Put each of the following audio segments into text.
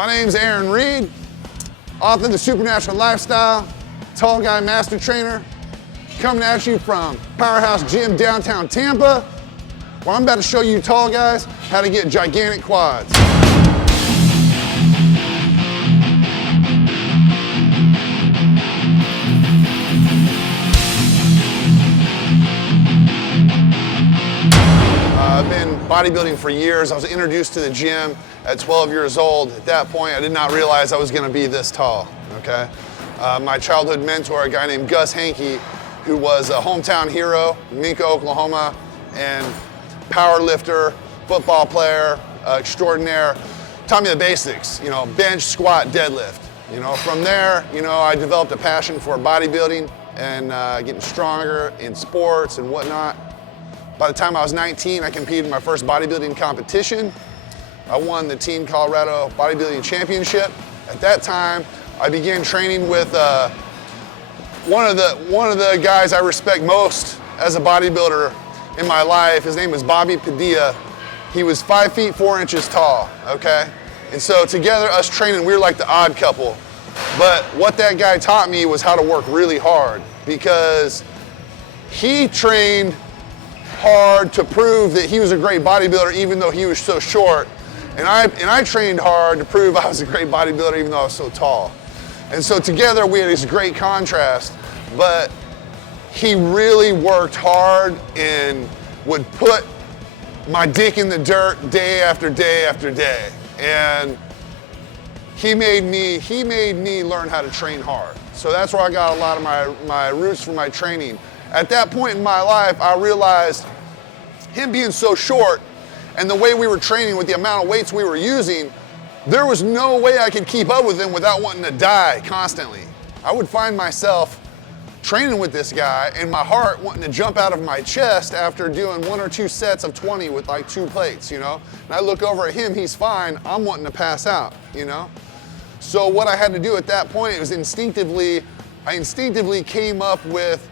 My name's Aaron Reed, author of The Supernatural Lifestyle, tall guy master trainer, coming at you from Powerhouse Gym downtown Tampa, where I'm about to show you tall guys how to get gigantic quads. I've been bodybuilding for years. I was introduced to the gym at 12 years old. At that point, I did not realize I was gonna be this tall, okay? My childhood mentor, a guy named Gus Hankey, who was a hometown hero in Minka, Oklahoma, and power lifter, football player, extraordinaire, taught me the basics, bench, squat, deadlift. From there, I developed a passion for bodybuilding and getting stronger in sports and whatnot. By the time I was 19, I competed in my first bodybuilding competition. I won the Team Colorado Bodybuilding Championship. At that time, I began training with one of the guys I respect most as a bodybuilder in my life. His name was Bobby Padilla. He was 5 feet 4 inches tall, okay? And so together, us training, we were like the odd couple. But what that guy taught me was how to work really hard, because he trained hard to prove that he was a great bodybuilder even though he was so short. And I trained hard to prove I was a great bodybuilder even though I was so tall. And so together we had this great contrast, but he really worked hard and would put my dick in the dirt day after day after day. And he made me learn how to train hard. So that's where I got a lot of my roots for my training. At that point in my life, I realized him being so short and the way we were training with the amount of weights we were using, there was no way I could keep up with him without wanting to die constantly. I would find myself training with this guy and my heart wanting to jump out of my chest after doing 1 or 2 sets of 20 with like 2 plates, And I look over at him, he's fine, I'm wanting to pass out, So what I had to do at that point was I instinctively came up with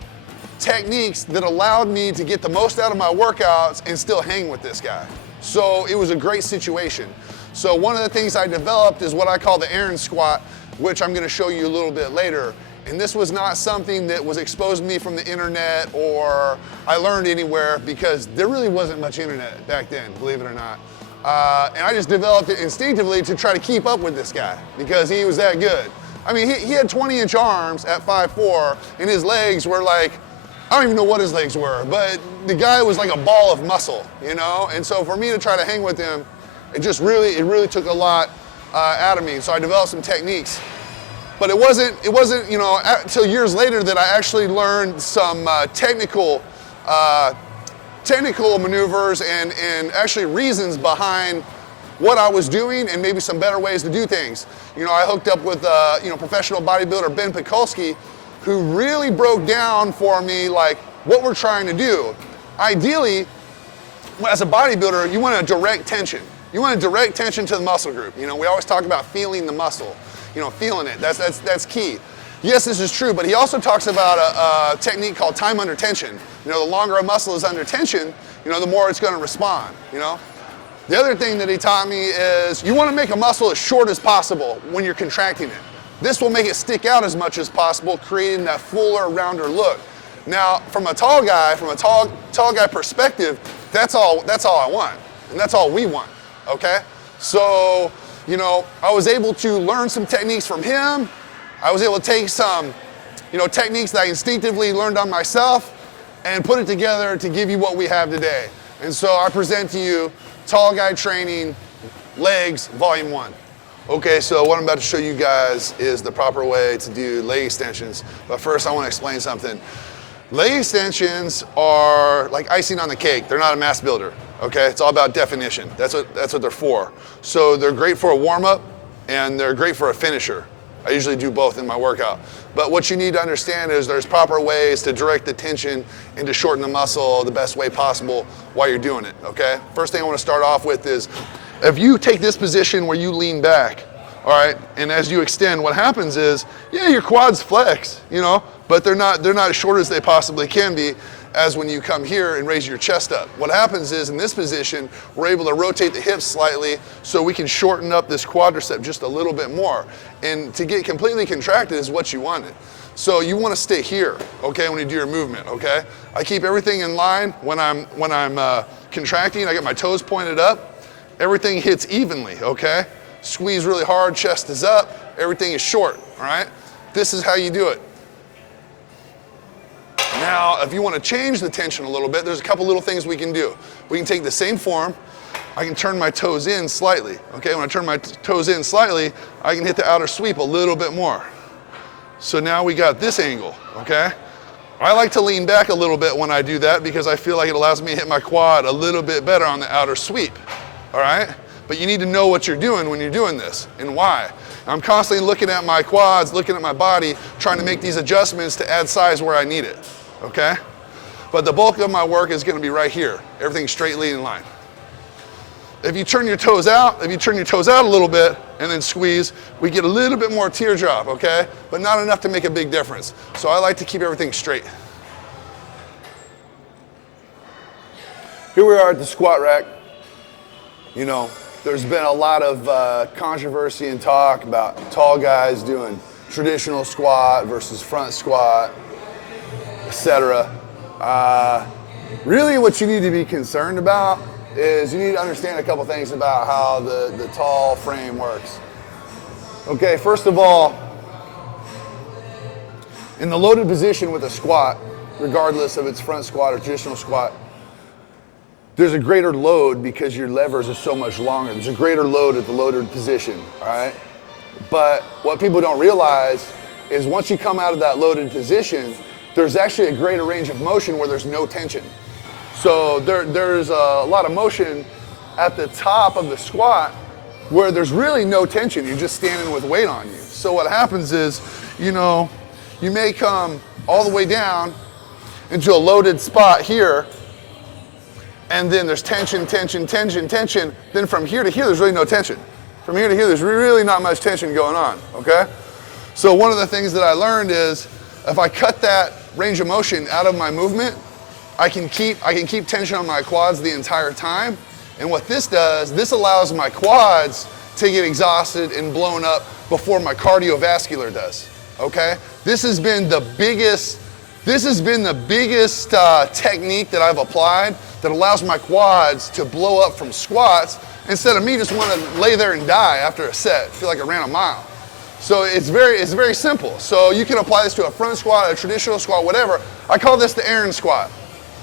techniques that allowed me to get the most out of my workouts and still hang with this guy. So it was a great situation. So one of the things I developed is what I call the Aaron squat, which I'm gonna show you a little bit later. And this was not something that was exposed to me from the internet or I learned anywhere, because there really wasn't much internet back then, believe it or not. And I just developed it instinctively to try to keep up with this guy because he was that good. I mean, he had 20-inch arms at 5'4", and his legs were like, I don't even know what his legs were, but the guy was like a ball of muscle, And so for me to try to hang with him, it really took a lot out of me. So I developed some techniques, but it wasn't until years later that I actually learned some technical maneuvers and actually reasons behind what I was doing and maybe some better ways to do things. I hooked up with professional bodybuilder Ben Pekulski, who really broke down for me like what we're trying to do. Ideally, as a bodybuilder, you want to direct tension. You want to direct tension to the muscle group. We always talk about feeling the muscle, feeling it. That's key. Yes, this is true, but he also talks about a technique called time under tension. The longer a muscle is under tension, the more it's going to respond. The other thing that he taught me is you want to make a muscle as short as possible when you're contracting it. This will make it stick out as much as possible, creating that fuller, rounder look. Now, from a tall guy perspective, that's all I want, and that's all we want, okay? So, I was able to learn some techniques from him. I was able to take some, techniques that I instinctively learned on myself and put it together to give you what we have today. And so I present to you Tall Guy Training, Legs, Volume 1. Okay, so what I'm about to show you guys is the proper way to do leg extensions. But first I want to explain something. Leg extensions are like icing on the cake. They're not a mass builder, okay? It's all about definition. That's what they're for. So they're great for a warm-up and they're great for a finisher. I usually do both in my workout. But what you need to understand is there's proper ways to direct the tension and to shorten the muscle the best way possible while you're doing it, okay? First thing I want to start off with is, if you take this position where you lean back, all right, and as you extend, what happens is, yeah, your quads flex, but they're not as short as they possibly can be. as when you come here and raise your chest up. What happens is in this position, we're able to rotate the hips slightly so we can shorten up this quadricep just a little bit more. And to get completely contracted is what you wanted. So you want to stay here, okay, when you do your movement, okay? I keep everything in line when I'm contracting. I get my toes pointed up. Everything hits evenly, okay? Squeeze really hard, chest is up, everything is short, all right? This is how you do it. Now, if you want to change the tension a little bit, there's a couple little things we can do. We can take the same form, I can turn my toes in slightly, okay? When I turn my toes in slightly, I can hit the outer sweep a little bit more. So now we got this angle, okay? I like to lean back a little bit when I do that because I feel like it allows me to hit my quad a little bit better on the outer sweep, all right? But you need to know what you're doing when you're doing this and why. I'm constantly looking at my quads, looking at my body, trying to make these adjustments to add size where I need it, okay? But the bulk of my work is gonna be right here. Everything's straightly in line. If you turn your toes out, a little bit and then squeeze, we get a little bit more teardrop, okay? But not enough to make a big difference. So I like to keep everything straight. Here we are at the squat rack. You know, there's been a lot of controversy and talk about tall guys doing traditional squat versus front squat, etc. Really what you need to be concerned about is you need to understand a couple things about how the tall frame works. Okay, first of all, in the loaded position with a squat, regardless of its front squat or traditional squat, there's a greater load because your levers are so much longer. There's a greater load at the loaded position, all right? But what people don't realize is once you come out of that loaded position, there's actually a greater range of motion where there's no tension. So there's a lot of motion at the top of the squat where there's really no tension. You're just standing with weight on you. So what happens is, you know, you may come all the way down into a loaded spot here, and then there's tension, tension, tension, tension. Then from here to here, there's really no tension. From here to here, there's really not much tension going on, okay? So one of the things that I learned is if I cut that range of motion out of my movement, I can keep tension on my quads the entire time. And what this does, this allows my quads to get exhausted and blown up before my cardiovascular does, okay? This has been the biggest technique that I've applied that allows my quads to blow up from squats instead of me just want to lay there and die after a set, feel like I ran a mile. So it's very simple. So you can apply this to a front squat, a traditional squat, whatever. I call this the Aaron squat.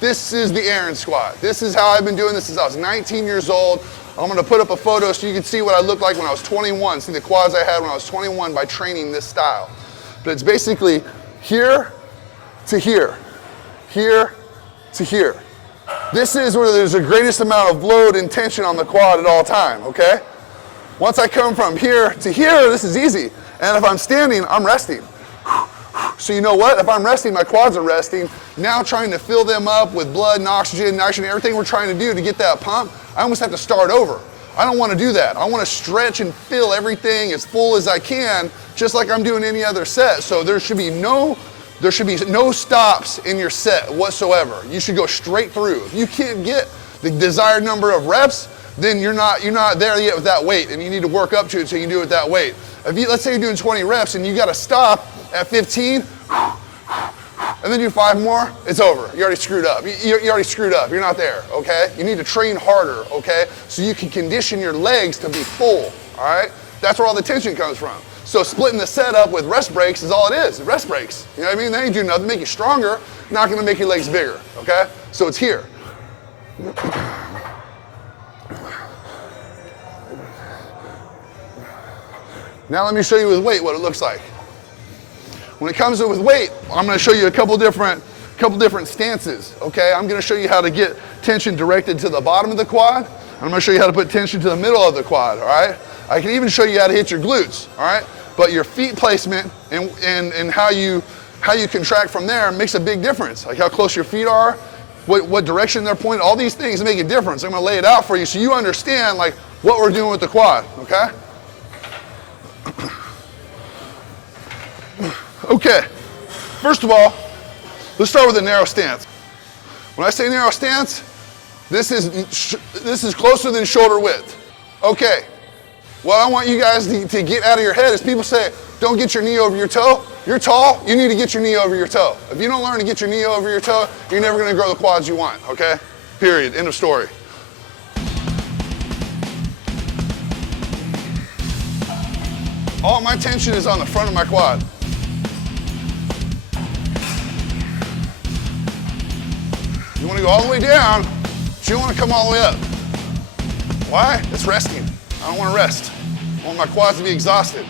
This is the Aaron squat. This is how I've been doing this since I was 19 years old. I'm gonna put up a photo so you can see what I looked like when I was 21, see the quads I had when I was 21 by training this style. But it's basically here to here, here to here. This is where there's the greatest amount of load and tension on the quad at all time, okay? Once I come from here to here, this is easy. And if I'm standing, I'm resting. So you know what? If I'm resting, my quads are resting. Now trying to fill them up with blood and oxygen, nitrogen, everything we're trying to do to get that pump, I almost have to start over. I don't want to do that. I want to stretch and fill everything as full as I can, just like I'm doing any other set. So there should be no stops in your set whatsoever. You should go straight through. If you can't get the desired number of reps, then you're not there yet with that weight, and you need to work up to it so you can do it with that weight. Let's say you're doing 20 reps and you got to stop at 15, and then do 5 more, it's over. You already screwed up. You already screwed up. You're not there, okay? You need to train harder, okay? So you can condition your legs to be full, all right? That's where all the tension comes from. So splitting the set up with rest breaks is all it is, rest breaks. You know what I mean? They ain't do nothing, make you stronger, not gonna make your legs bigger, okay? So it's here. Now let me show you with weight what it looks like. When it comes to with weight, I'm gonna show you a couple different stances, okay? I'm gonna show you how to get tension directed to the bottom of the quad. I'm gonna show you how to put tension to the middle of the quad, all right? I can even show you how to hit your glutes, all right? But your feet placement and how you contract from there makes a big difference. Like how close your feet are, what direction they're pointing, all these things make a difference. I'm gonna lay it out for you so you understand like what we're doing with the quad, okay? Okay, first of all, let's start with a narrow stance. When I say narrow stance, this is closer than shoulder width. Okay, what I want you guys to get out of your head is people say, don't get your knee over your toe. You're tall, you need to get your knee over your toe. If you don't learn to get your knee over your toe, you're never gonna grow the quads you want, okay? Period, end of story. All my tension is on the front of my quad. You wanna go all the way down, but you don't wanna come all the way up. Why? It's resting. I don't wanna rest. I want my quads to be exhausted.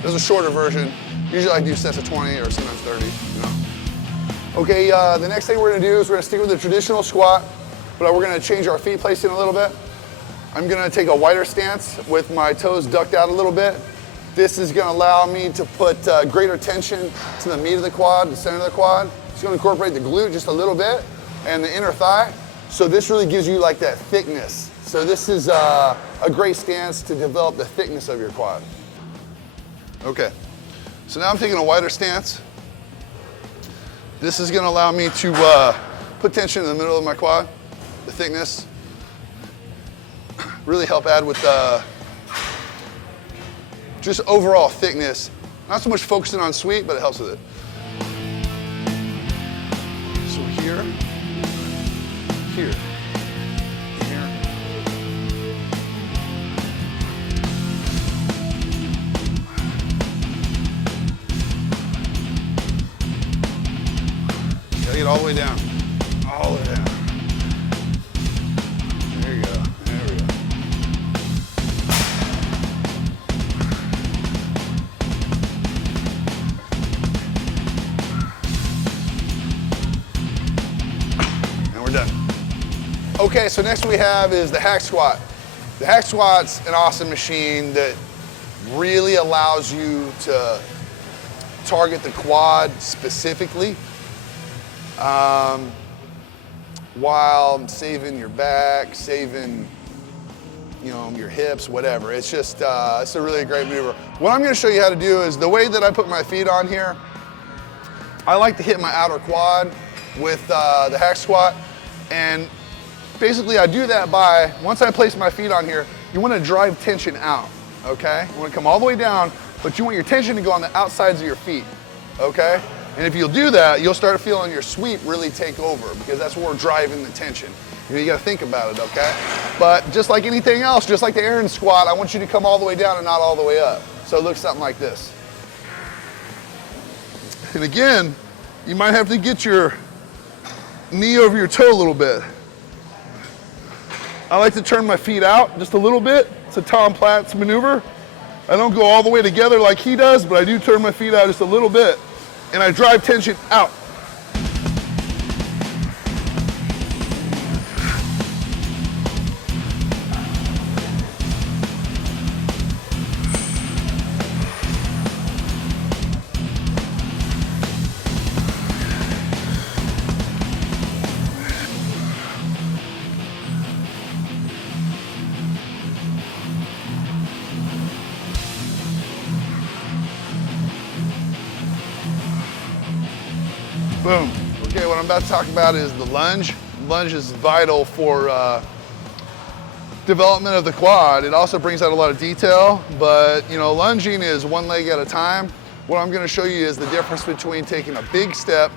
There's a shorter version. Usually I do sets of 20 or sometimes 30, you know. Okay, the next thing we're gonna do is we're gonna stick with the traditional squat, but we're gonna change our feet placement a little bit. I'm gonna take a wider stance with my toes ducked out a little bit. This is gonna allow me to put greater tension to the meat of the quad, the center of the quad. It's gonna incorporate the glute just a little bit and the inner thigh. So this really gives you like that thickness. So this is a great stance to develop the thickness of your quad. Okay, so now I'm taking a wider stance. This is gonna allow me to put tension in the middle of my quad, the thickness. Really help add with just overall thickness. Not so much focusing on sweep, but it helps with it. So here, here, here. Gotta get all the way down, all the way down. There you go, there we go. And we're done. Okay, so next we have is the hack squat. The hack squat's an awesome machine that really allows you to target the quad specifically, while saving your back, saving, you know, your hips, whatever. It's just, it's a really great maneuver. What I'm gonna show you how to do is the way that I put my feet on here, I like to hit my outer quad with the hack squat. And basically I do that by, once I place my feet on here, you wanna drive tension out, okay? You wanna come all the way down, but you want your tension to go on the outsides of your feet, okay? And if you'll do that, you'll start feeling your sweep really take over because that's where we're driving the tension. You know, you gotta think about it, okay? But just like anything else, just like the Aaron squat, I want you to come all the way down and not all the way up. So it looks something like this. And again, you might have to get your knee over your toe a little bit. I like to turn my feet out just a little bit. It's a Tom Platz maneuver. I don't go all the way together like he does, but I do turn my feet out just a little bit. And I drive tension out. Boom. Okay, what I'm about to talk about is the lunge. Lunge is vital for development of the quad. It also brings out a lot of detail, but you know, lunging is one leg at a time. What I'm gonna show you is the difference between taking a big step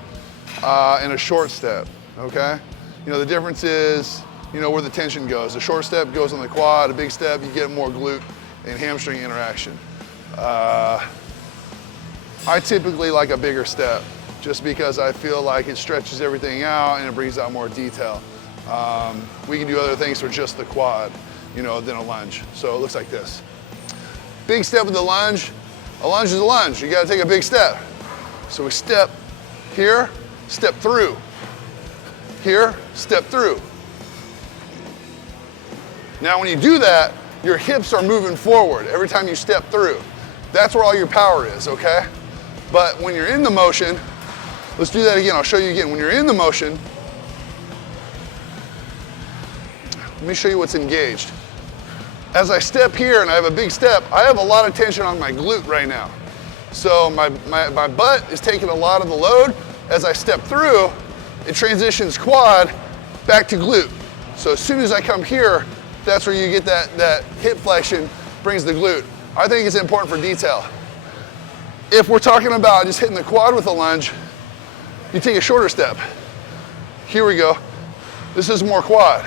and a short step, okay? You know, the difference is, you know, where the tension goes. A short step goes on the quad, a big step, you get more glute and hamstring interaction. I typically like a bigger step, just because I feel like it stretches everything out and it brings out more detail. We can do other things for just the quad, you know, than a lunge. So it looks like this. Big step with the lunge. A lunge is a lunge. You gotta take a big step. So we step here, step through. Here, step through. Now when you do that, your hips are moving forward every time you step through. That's where all your power is, okay? But when you're in the motion, let's do that again, I'll show you again. When you're in the motion, let me show you what's engaged. as I step here and I have a big step, I have a lot of tension on my glute right now. So my butt is taking a lot of the load. As I step through, it transitions quad back to glute. So as soon as I come here, that's where you get that hip flexion, brings the glute. I think it's important for detail. If we're talking about just hitting the quad with a lunge, you take a shorter step. Here we go. This is more quad.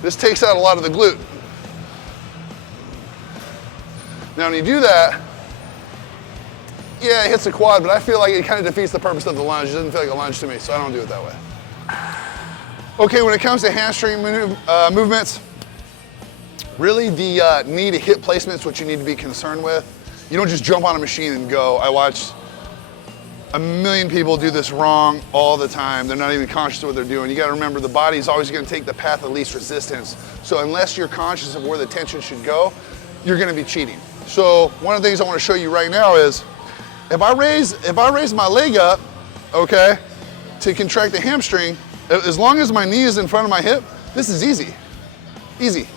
This takes out a lot of the glute. Now when you do that, yeah, it hits the quad, but I feel like it kind of defeats the purpose of the lunge. It doesn't feel like a lunge to me, so I don't do it that way. Okay, when it comes to hamstring movements, really the knee to hip placement is what you need to be concerned with. You don't just jump on a machine and go. I watch a million people do this wrong all the time. They're not even conscious of what they're doing. You gotta remember the body is always gonna take the path of least resistance. So unless you're conscious of where the tension should go, you're gonna be cheating. So one of the things I wanna show you right now is, if I raise my leg up, okay, to contract the hamstring, as long as my knee is in front of my hip, this is easy.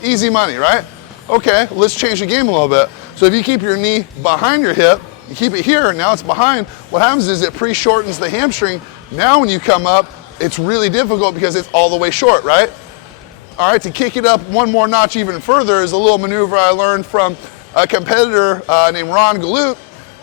Easy money, right? Okay, let's change the game a little bit. So if you keep your knee behind your hip, you keep it here, and now it's behind, what happens is it pre-shortens the hamstring. Now when you come up, it's really difficult because it's all the way short, right? All right, to kick it up one more notch even further is a little maneuver I learned from a competitor named Ron Galute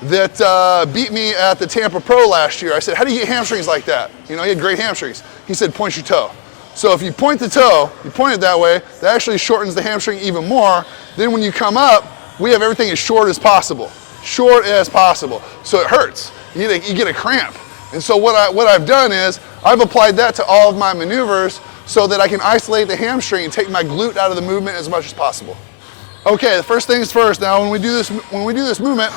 that beat me at the Tampa Pro last year. I said, how do you get hamstrings like that? You know, he had great hamstrings. He said, point your toe. So if you point the toe, you point it that way, that actually shortens the hamstring even more. Then when you come up, we have everything as short as possible. Short as possible. So it hurts. You get a cramp. And so what I've done is, I've applied that to all of my maneuvers so that I can isolate the hamstring and take my glute out of the movement as much as possible. Okay, the first things first. Now when we do this movement,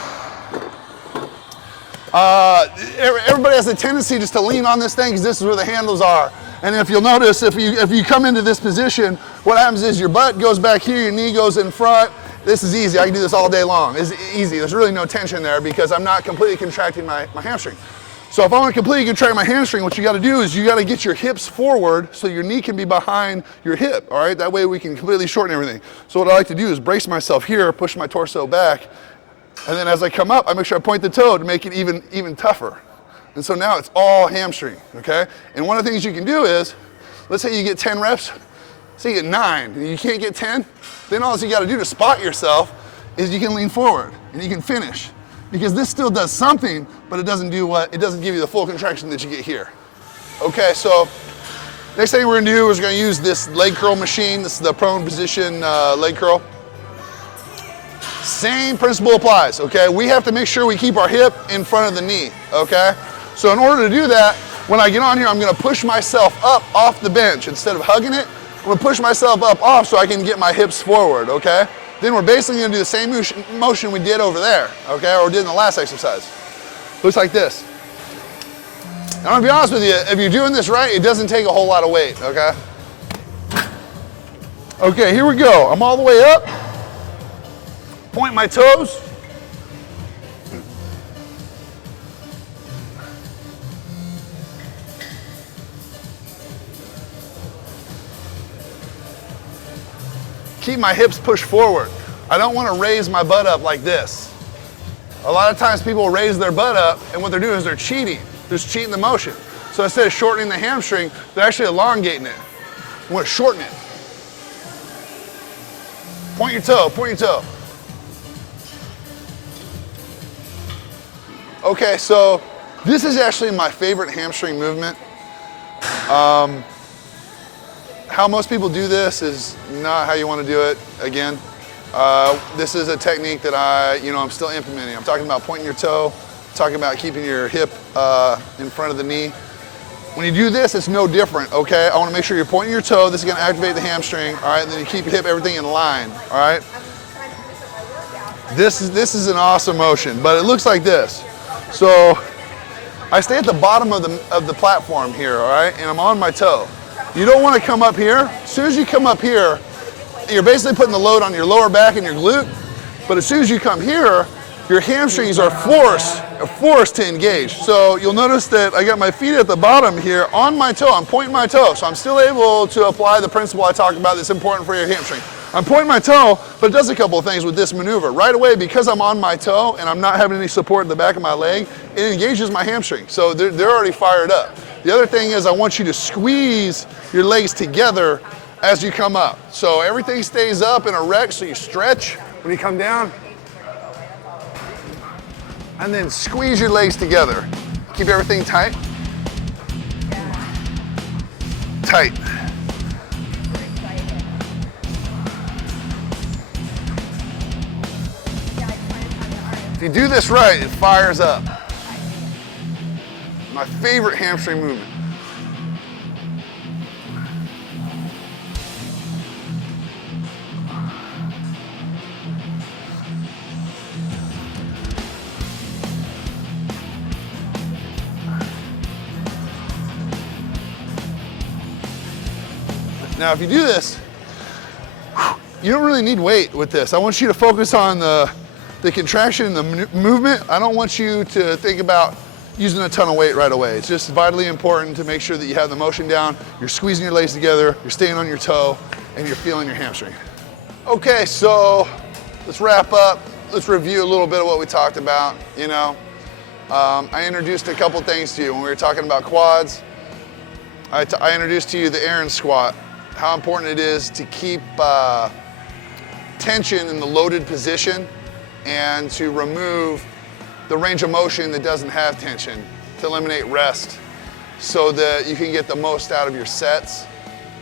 everybody has a tendency just to lean on this thing because this is where the handles are. And if you'll notice, if you come into this position, what happens is your butt goes back here, your knee goes in front. This is easy. I can do this all day long. It's easy. There's really no tension there because I'm not completely contracting my hamstring. So if I want to completely contract my hamstring, what you got to do is you got to get your hips forward so your knee can be behind your hip, all right? That way we can completely shorten everything. So what I like to do is brace myself here, push my torso back, and then as I come up, I make sure I point the toe to make it even tougher. And so now it's all hamstring, okay? And one of the things you can do is, let's say you get 10 reps, say you get 9, and you can't get 10, then all you gotta do to spot yourself is you can lean forward and you can finish. Because this still does something, but it doesn't give you the full contraction that you get here. Okay, so next thing we're gonna do is we're gonna use this leg curl machine. This is the prone position leg curl. Same principle applies, okay? We have to make sure we keep our hip in front of the knee, okay? So in order to do that, when I get on here, I'm gonna push myself up off the bench. Instead of hugging it, I'm gonna push myself up off so I can get my hips forward, okay? Then we're basically gonna do the same motion we did over there, okay? Or did in the last exercise. Looks like this. I'm gonna be honest with you, if you're doing this right, it doesn't take a whole lot of weight, okay? Okay, here we go. I'm all the way up. Point my toes. Keep my hips pushed forward. I don't want to raise my butt up like this. A lot of times people raise their butt up and what they're doing is they're cheating. They're just cheating the motion. So instead of shortening the hamstring, they're actually elongating it. You want to shorten it. Point your toe, point your toe. Okay, so this is actually my favorite hamstring movement. How most people do this is not how you want to do it. Again, this is a technique that I'm still implementing. I'm talking about pointing your toe, talking about keeping your hip in front of the knee. When you do this, it's no different, okay? I want to make sure you're pointing your toe. This is going to activate the hamstring, all right? And then you keep your hip, everything in line, all right? This is an awesome motion, but it looks like this. So I stay at the bottom of the platform here, all right? And I'm on my toe. You don't want to come up here. As soon as you come up here, you're basically putting the load on your lower back and your glute. But as soon as you come here, your hamstrings are forced to engage. So you'll notice that I got my feet at the bottom here on my toe. I'm pointing my toe, so I'm still able to apply the principle I talked about that's important for your hamstring. I'm pointing my toe, but it does a couple of things with this maneuver. Right away, because I'm on my toe and I'm not having any support in the back of my leg, it engages my hamstring. So they're already fired up. The other thing is I want you to squeeze your legs together as you come up. So everything stays up and erect, so you stretch when you come down. And then squeeze your legs together. Keep everything tight. Tight. If you do this right, it fires up. My favorite hamstring movement. Now, if you do this, you don't really need weight with this. I want you to focus on the contraction and the movement. I don't want you to think about using a ton of weight right away. It's just vitally important to make sure that you have the motion down, you're squeezing your legs together, you're staying on your toe, and you're feeling your hamstring. Okay, so let's wrap up. Let's review a little bit of what we talked about. I introduced a couple things to you when we were talking about quads. I introduced to you the Aaron squat, how important it is to keep tension in the loaded position and to remove the range of motion that doesn't have tension, to eliminate rest so that you can get the most out of your sets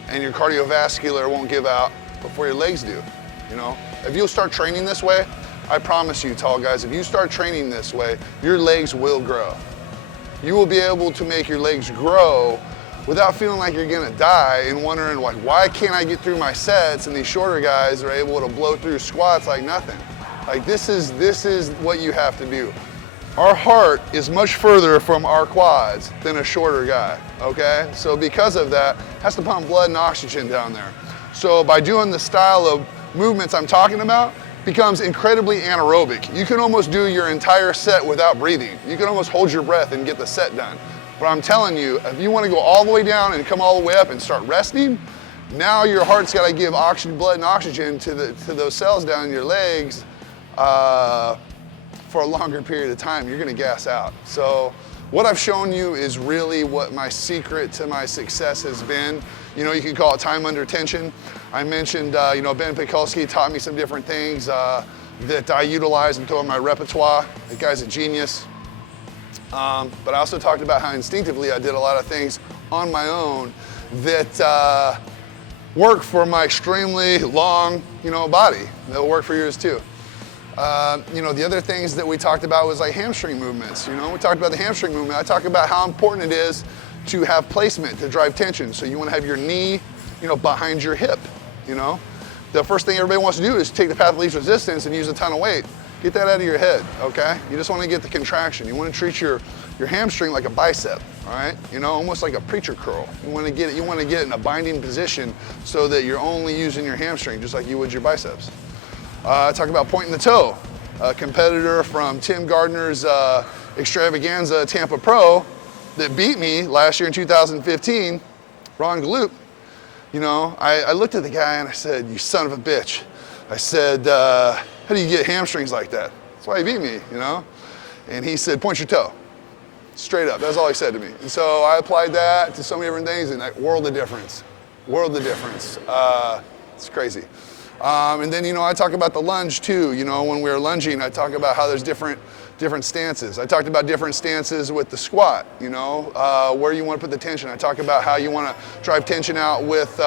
and your cardiovascular won't give out before your legs do. If you'll start training this way, I promise you, tall guys, if you start training this way, your legs will grow. You will be able to make your legs grow without feeling like you're gonna die and wondering, like, why can't I get through my sets and these shorter guys are able to blow through squats like nothing. Like, this is what you have to do. Our heart is much further from our quads than a shorter guy, okay? So because of that, it has to pump blood and oxygen down there. So by doing the style of movements I'm talking about, becomes incredibly anaerobic. You can almost do your entire set without breathing. You can almost hold your breath and get the set done. But I'm telling you, if you want to go all the way down and come all the way up and start resting, now your heart's got to give blood and oxygen to those cells down in your legs for a longer period of time. You're going to gas out. So what I've shown you is really what my secret to my success has been. You can call it time under tension. I mentioned, Ben Pekulski taught me some different things that I utilize and throw in my repertoire. The guy's a genius. But I also talked about how instinctively I did a lot of things on my own that work for my extremely long, body. They'll work for yours too. The other things that we talked about was like hamstring movements. We talked about the hamstring movement. I talked about how important it is to have placement to drive tension. So you want to have your knee, behind your hip. The first thing everybody wants to do is take the path of least resistance and use a ton of weight. Get that out of your head, okay? You just want to get the contraction. You want to treat your hamstring like a bicep, all right? Almost like a preacher curl. You want to get it in a binding position so that you're only using your hamstring just like you would your biceps. Talk about pointing the toe. A competitor from Tim Gardner's Extravaganza Tampa Pro that beat me last year in 2015, Ron Galloop. I looked at the guy and I said, "You son of a bitch." I said, "How do you get hamstrings like that?" That's why he beat me, And he said, "Point your toe." Straight up, that's all he said to me. And so I applied that to so many different things and that world of difference. It's crazy. And then, I talk about the lunge too. When we're lunging, I talk about how there's different stances. I talked about different stances with the squat, where you want to put the tension. I talk about how you want to drive tension out with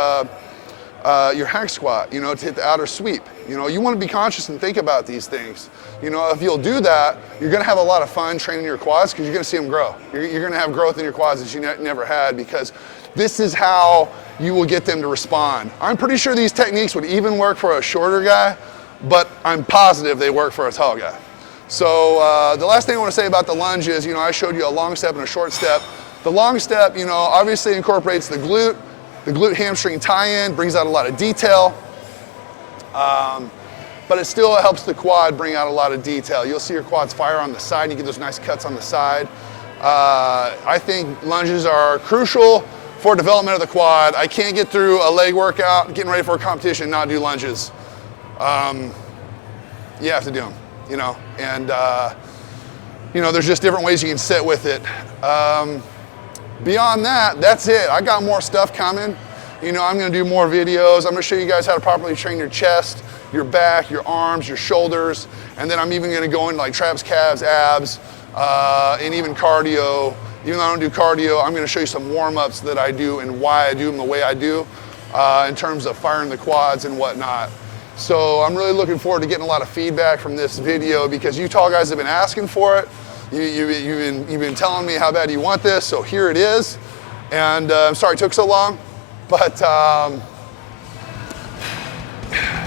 your hack squat, to hit the outer sweep. You want to be conscious and think about these things. If you'll do that, you're going to have a lot of fun training your quads because you're going to see them grow. You're going to have growth in your quads that you never had because this is how you will get them to respond. I'm pretty sure these techniques would even work for a shorter guy, but I'm positive they work for a tall guy. So the last thing I want to say about the lunge is, I showed you a long step and a short step. The long step, obviously incorporates the glute hamstring tie-in, brings out a lot of detail. but it still helps the quad bring out a lot of detail. You'll see your quads fire on the side, you get those nice cuts on the side. I think lunges are crucial for development of the quad. I can't get through a leg workout, getting ready for a competition, and not do lunges. You have to do them, you know, and you know, there's just different ways you can sit with it. Beyond that, that's it. I got more stuff coming. You know, I'm gonna do more videos. I'm gonna show you guys how to properly train your chest, your back, your arms, your shoulders, and then I'm even gonna go into like traps, calves, abs, and even cardio. Even though I don't do cardio, I'm gonna show you some warm-ups that I do and why I do them the way I do in terms of firing the quads and whatnot. So I'm really looking forward to getting a lot of feedback from this video because you tall guys have been asking for it. You've been telling me how bad you want this, so here it is. And I'm sorry it took so long, but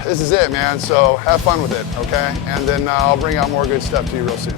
this is it, man. So have fun with it, okay? And then I'll bring out more good stuff to you real soon.